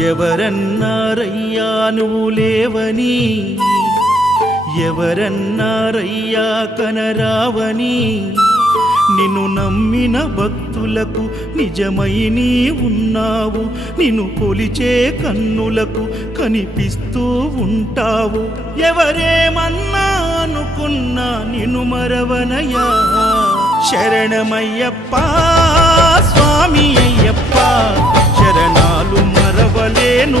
ఎవరన్నారయ్యా నువ్వు లేవని, ఎవరన్నారయ్యా కనరావని, నిన్ను నమ్మిన భక్తులకు నిజమై నీ ఉన్నావు, నిన్ను కొలిచే కన్నులకు కనిపిస్తూ ఉంటావు. ఎవరేమన్నా అనుకున్నా నిన్ను మరవనయ్యా. శరణమయ్యప్ప స్వామి అయ్యప్ప, శరణాలు మరవలేను.